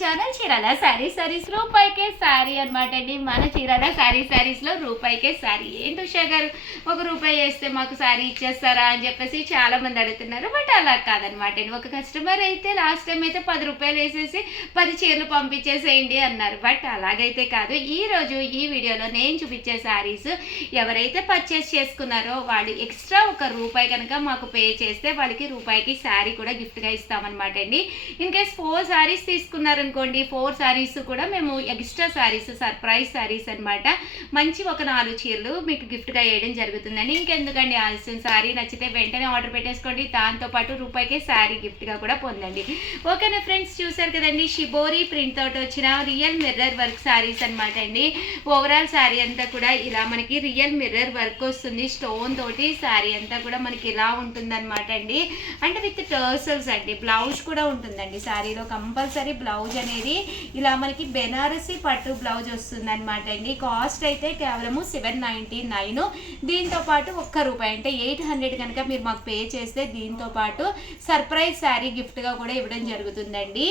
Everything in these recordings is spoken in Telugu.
ఛానల్ చీరాల సారీస్ రూపాయికే సారీ అనమాట అండి. మన చీరాల సారీస్లో రూపాయికే సారీ. ఏంటి ఉషా గారు ఒక రూపాయి వేస్తే మాకు సారీ ఇచ్చేస్తారా అని చెప్పేసి చాలా మంది అడుగుతున్నారు. బట్ అలా కాదనమాట అండి. ఒక కస్టమర్ అయితే లాస్ట్ టైం అయితే 10 రూపాయలు వేసేసి 10 చీరలు పంపించేసేయండి అన్నారు. బట్ అలాగైతే కాదు. ఈరోజు ఈ వీడియోలో నేను చూపించే సారీస్ ఎవరైతే పర్చేస్ చేసుకున్నారో వాళ్ళు ఎక్స్ట్రా ఒక రూపాయి కనుక మాకు పే చేస్తే వాళ్ళకి రూపాయికి సారీ కూడా గిఫ్ట్గా ఇస్తామన్నమాట అండి. ఇన్ కేస్ 4 సారీస్ తీసుకున్నారనుకోండి, 4 సారీస్ కూడా మేము ఎక్స్ట్రా సారీస్, సర్ప్రైజ్ సారీస్ అనమాట. మంచి ఒక 4 చీరలు మీకు గిఫ్ట్గా వేయడం జరుగుతుందండి. ఇంకెందుకండి ఆలస్యం, సారీ నచ్చితే వెంటనే ఆర్డర్ పెట్టేసుకోండి. దాంతోపాటు రూపాయికే సారీ గిఫ్ట్గా కూడా పొందండి. ఓకేనా ఫ్రెండ్స్, చూసారు కదండి షిబోరి ప్రింట్ తోటి వచ్చిన రియల్ మిర్రర్ వర్క్ సారీస్ అనమాట అండి. ఓవరాల్ సారీ అంతా కూడా ఇలా మనకి రియల్ మిర్రర్ వర్క్ వస్తుంది. స్టోన్ తోటి సారీ అంతా కూడా మనకి ఇలా ఉంటుందన్నమాట అండి. అంటే విత్ టర్సల్స్ అండి. బ్లౌజ్ కూడా ఉంటుందండి సారీలో. కంపల్సరీ బ్లౌజ్ అనేది ఇలా మనకి బెనారసి పట్టు బ్లౌజ్ వస్తుంది అనమాట అండి. కాస్ట్ అయితే కేవలము 799. దీంతో పాటు ₹1 అంటే 800 కనుక మీరు మాకు పే చేస్తే దీంతో పాటు సర్ప్రైజ్ శారీ గిఫ్ట్గా కూడా ఇవ్వడం జరుగుతుందండి.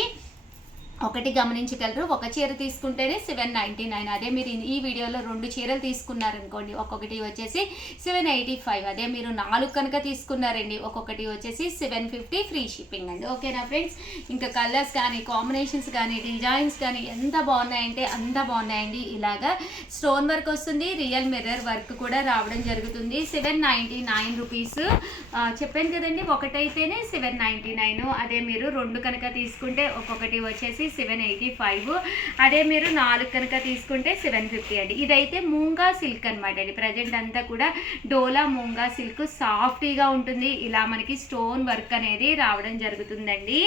ఒకటి గమనించగలరు, ఒక చీర తీసుకుంటేనే 799. అదే మీరు ఈ వీడియోలో 2 చీరలు తీసుకున్నారనుకోండి, ఒక్కొక్కటి వచ్చేసి 785. అదే మీరు 4 కనుక తీసుకున్నారండి, ఒక్కొక్కటి వచ్చేసి 750 ఫ్రీ షిప్పింగ్ అండి. ఓకేనా ఫ్రెండ్స్, ఇంకా కలర్స్ కానీ, కాంబినేషన్స్ కానీ, డిజైన్స్ కానీ ఎంత బాగున్నాయంటే అంత బాగున్నాయండి. ఇలాగా స్టోన్ వర్క్ వస్తుంది, రియల్ మిర్రర్ వర్క్ కూడా రావడం జరుగుతుంది. 799 రూపీస్ చెప్పాను కదండి. ఒకటైతేనే 799. అదే మీరు 2 కనుక తీసుకుంటే ఒక్కొక్కటి వచ్చేసి 785. అదే మీరు 4 కనుక తీసుకుంటే 750 అండి. ఇదైతే మూంగా సిల్క్ అనమాట అండి. ప్రజెంట్ అంతా కూడా డోలా మూంగా సిల్క్ సాఫ్టీగా ఉంటుంది. ఇలా మనకి స్టోన్ వర్క్ అనేది రావడం జరుగుతుందండి.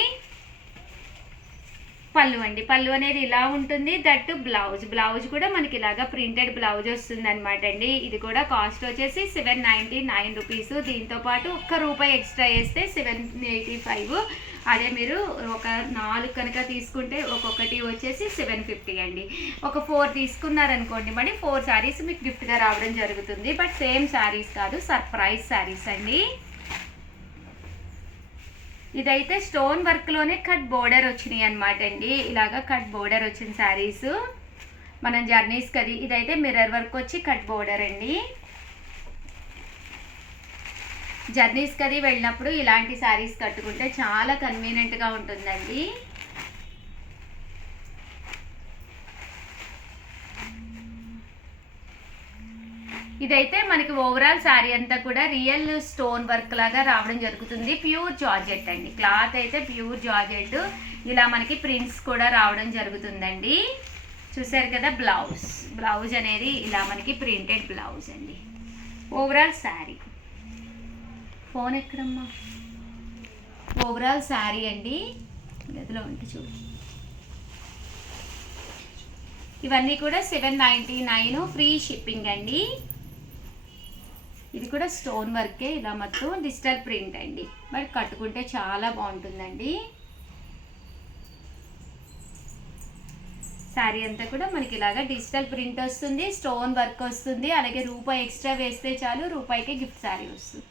పళ్ళు అండి, పళ్ళు అనేది ఇలా ఉంటుంది. దట్టు బ్లౌజ్ కూడా మనకి ఇలాగా ప్రింటెడ్ బ్లౌజ్ వస్తుంది అనమాట అండి. ఇది కూడా కాస్ట్ వచ్చేసి 799 రూపీస్. దీంతో పాటు ₹1 ఎక్స్ట్రా వేస్తే 785. అదే మీరు ఒక 4 కనుక తీసుకుంటే ఒక్కొక్కటి వచ్చేసి 750 అండి. ఒక 4 తీసుకున్నారనుకోండి, మరి 4 శారీస్ మీకు గిఫ్ట్గా రావడం జరుగుతుంది. బట్ సేమ్ శారీస్ కాదు, సర్ప్రైజ్ శారీస్ అండి. ఇదైతే స్టోన్ వర్క్లోనే కట్ బోర్డర్ వచ్చినాయి అనమాట అండి. ఇలాగా కట్ బోర్డర్ వచ్చిన శారీస్ మనం జర్నీస్ కది. ఇదైతే మిర్రర్ వర్క్ వచ్చి కట్ బోర్డర్ అండి. జర్నీస్ కది వెళ్ళినప్పుడు ఇలాంటి శారీస్ కట్టుకుంటే చాలా కన్వీనియంట్గా ఉంటుందండి. ఇదైతే మనకి ఓవరాల్ శారీ అంతా కూడా రియల్ స్టోన్ వర్క్ లాగా రావడం జరుగుతుంది. ప్యూర్ జార్జెట్ అండి. క్లాత్ అయితే ప్యూర్ జార్జెట్. ఇలా మనకి ప్రింట్స్ కూడా రావడం జరుగుతుందండి. చూసారు కదా, బ్లౌజ్ అనేది ఇలా మనకి ప్రింటెడ్ బ్లౌజ్ అండి. ఓవరాల్ శారీ, ఫోన్ ఎక్కడమ్మా, ఓవరాల్ శారీ అండి. గదిలో ఉంటే చూడు. ఇవన్నీ కూడా 799 ఫ్రీ షిప్పింగ్ అండి. ఇది కూడా స్టోన్ వర్కే, ఇలా మొత్తం డిజిటల్ ప్రింట్ అండి. మరి కట్టుకుంటే చాలా బాగుంటుందండి. శారీ అంతా కూడా మనకి ఇలాగా డిజిటల్ ప్రింట్ వస్తుంది, స్టోన్ వర్క్ వస్తుంది. అలాగే ₹1 ఎక్స్ట్రా వేస్తే చాలు, ₹1కే గిఫ్ట్ శారీ వస్తుంది.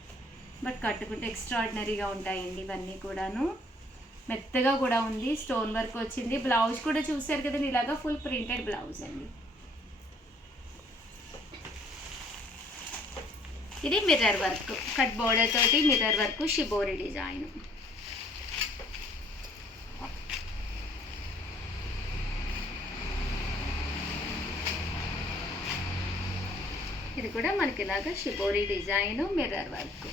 బట్ కట్టుకుంటే ఎక్స్ట్రాడినరీగా ఉంటాయండి. ఇవన్నీ కూడాను మెత్తగా కూడా ఉంది, స్టోన్ వర్క్ వచ్చింది. బ్లౌజ్ కూడా చూసారు కదండి, ఇలాగా ఫుల్ ప్రింటెడ్ బ్లౌజ్ అండి. ఇది మిర్రర్ వర్క్, కట్ బోర్డర్ తోటి మిర్రర్ వర్క్, షిబోరి డిజైన్. ఇది కూడా మనకి ఇలాగా షిబోరి డిజైన్, మిర్రర్ వర్క్.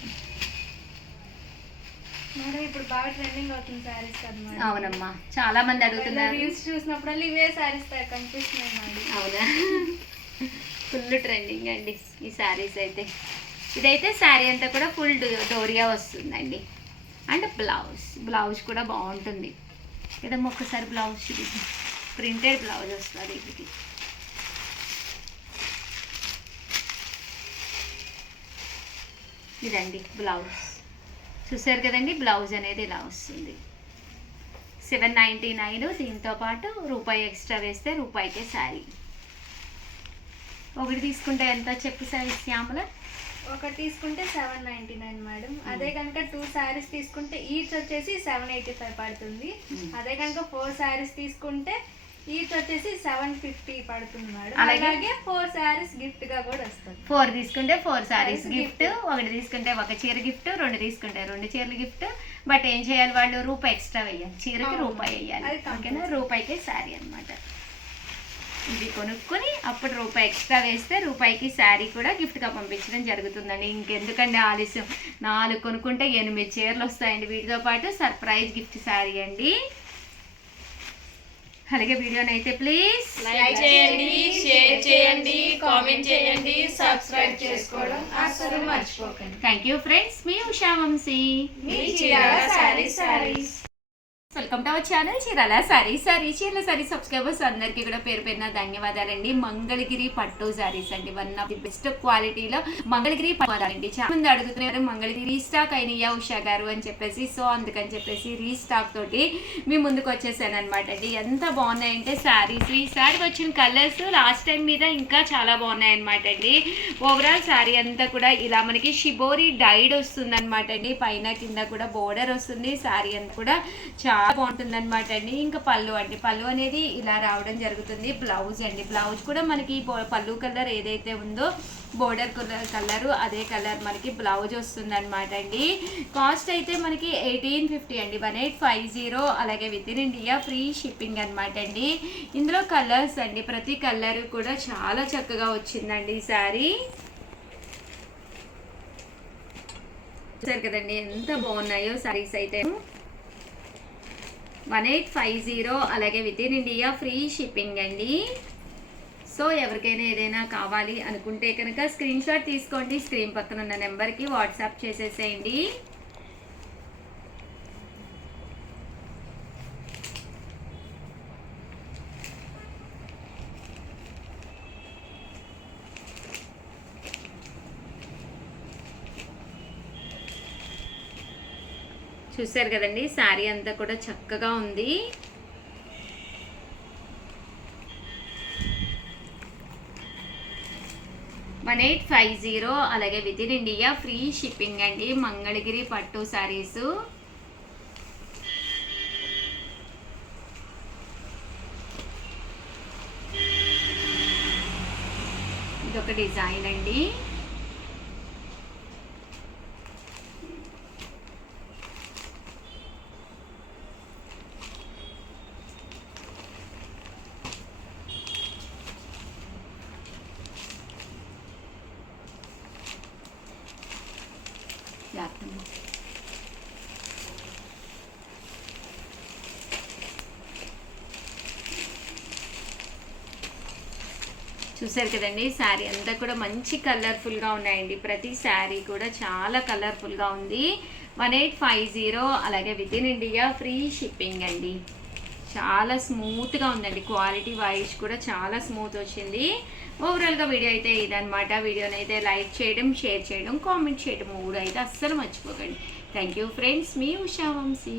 ఇప్పుడు బాగా ట్రెండింగ్ అవుతుంది సారీస్ అన్నమాట. అవునమ్మా, చాలా మంది అడుగుతున్నారు. రీల్స్ చూసినప్పుడు ఇవే సారీస్ కనిపిస్తున్నాయి. అవునా, ఫుల్ ట్రెండింగ్ అండి ఈ శారీస్ అయితే. ఇదైతే శారీ అంతా కూడా ఫుల్ డోరియా వస్తుందండి. అండ్ బ్లౌజ్ కూడా బాగుంటుంది. ఏదమ్మా ఒక్కసారి బ్లౌజ్ చూపించి, ప్రింటెడ్ బ్లౌజ్ వస్తుంది ఇది. ఇదండి బ్లౌజ్. చూసారు కదండి, బ్లౌజ్ అనేది ఇలా వస్తుంది. 799. దీంతో పాటు ₹1 ఎక్స్ట్రా వేస్తే ₹1కే శారీ. ఒకటి తీసుకుంటే ఎంత చెప్పు సార్ శ్యామల? ఒకటి తీసుకుంటే 799 మేడం. అదే కనుక 2 శారీస్ తీసుకుంటే ఈచ్ వచ్చేసి 785 పడుతుంది. అదే కనుక 4 శారీస్ తీసుకుంటే ఈచ్ వచ్చేసి 750 పడుతుంది మేడం. అలాగే 4 శారీస్ గిఫ్ట్ గా కూడా వస్తుంది. 4 తీసుకుంటే 4 శారీస్ గిఫ్ట్, ఒకటి తీసుకుంటే ఒక చీర గిఫ్ట్, 2 తీసుకుంటే 2 చీరలు గిఫ్ట్. బట్ ఏం చేయాలి, వాళ్ళు రూపాయి ఎక్స్ట్రా వేయాలి, చీరకి రూపాయి వేయాలి. ఓకేనా, రూపాయికే శారీ అనమాట. ఇది కొనుక్కొని అప్పుడు రూపాయి ఎక్స్ట్రా వేస్తే రూపాయికి శారీ కూడా గిఫ్ట్గా పంపించడం జరుగుతుందండి. ఇంకెందుకండి ఆలస్యం, 4 కొనుక్కుంటే 8 చీరలు వస్తాయండి. వీటితో పాటు సర్ప్రైజ్ గిఫ్ట్ శారీ అండి. అలాగే వీడియోని అయితే ప్లీజ్ లైక్ చేయండి, షేర్ చేయండి, కామెంట్ చేయండి, సబ్స్క్రైబ్ చేసుకోవడం అస్సలు మర్చిపోకండి. థ్యాంక్ యూ ఫ్రెండ్స్, మీ ఉషా వంశీ, మీ Chirala saris. Welcome to our channel Chirala Chirala saris subscribers అందరికీ కూడా పేరు పేరున ధన్యవాదాలండి. మంగళగిరి పట్టు సారీస్ అండి, వన్ ఆఫ్ ది బెస్ట్ క్వాలిటీలో మంగళగిరి పట్టు. చాలా మంది అడుగుతున్నారు మంగళగిరి రీస్టాక్ అయినయా ఉషా గారు అని చెప్పేసి. సో అందుకని చెప్పేసి రీస్టాక్ తోటి మీ ముందుకు వచ్చేసాను అనమాట అండి. ఎంత బాగున్నాయంటే శారీస్, ఈ శారీ వచ్చిన కలర్స్ లాస్ట్ టైం మీద ఇంకా చాలా బాగున్నాయి అనమాట అండి. ఓవరాల్ శారీ అంతా కూడా ఇలా మనకి షిబోరి డైడ్ వస్తుంది అనమాట అండి. పైన కింద కూడా బోర్డర్ వస్తుంది. శారీ అంతా కూడా చాలా బాగుంటుంది అనమాట అండి. ఇంకా పళ్ళు అండి, పళ్ళు అనేది ఇలా రావడం జరుగుతుంది. బ్లౌజ్ అండి, బ్లౌజ్ కూడా మనకి పళ్ళు కలర్ ఏదైతే ఉందో బోర్డర్ కలర్ అదే కలర్ మనకి బ్లౌజ్ వస్తుంది అనమాట అండి. కాస్ట్ అయితే మనకి 1850 అండి, 1850. అలాగే with in India free shipping అనమాట అండి. ఇందులో కలర్స్ అండి, ప్రతి కలర్ కూడా చాలా చక్కగా వచ్చిందండి ఈ శారీ. చూసారు కదండి ఎంత బాగున్నాయో శారీస్ అయితే. 1850 అలాగే with in India free shipping అండి. సో ఎవరికైనా ఏదైనా కావాలి అనుకుంటే కనుక స్క్రీన్ షాట్ తీసుకోండి, స్క్రీన్ పక్కన ఉన్న నెంబర్కి వాట్సాప్ చేసేసేయండి. చూసారు కదండి శారీ అంతా కూడా చక్కగా ఉంది. $1850 అలాగే with in India free shipping అండి. మంగళగిరి పట్టు శారీస్. ఇదొక డిజైన్ అండి. చూసారు కదండి శారీ అంతా కూడా మంచి కలర్ఫుల్గా ఉన్నాయండి. ప్రతి శారీ కూడా చాలా కలర్ఫుల్గా ఉంది. 1850 అలాగే with in India free shipping అండి. చాలా స్మూత్గా ఉందండి, క్వాలిటీ వైజ్ కూడా చాలా స్మూత్ వచ్చింది. ఓవరాల్గా వీడియో అయితే ఇదనమాట. వీడియోని అయితే లైక్ చేయడం, షేర్ చేయడం, కామెంట్ చేయడం 3 అయితే అస్సలు మర్చిపోకండి. థ్యాంక్ యూ ఫ్రెండ్స్, మీ ఉషా వంశీ.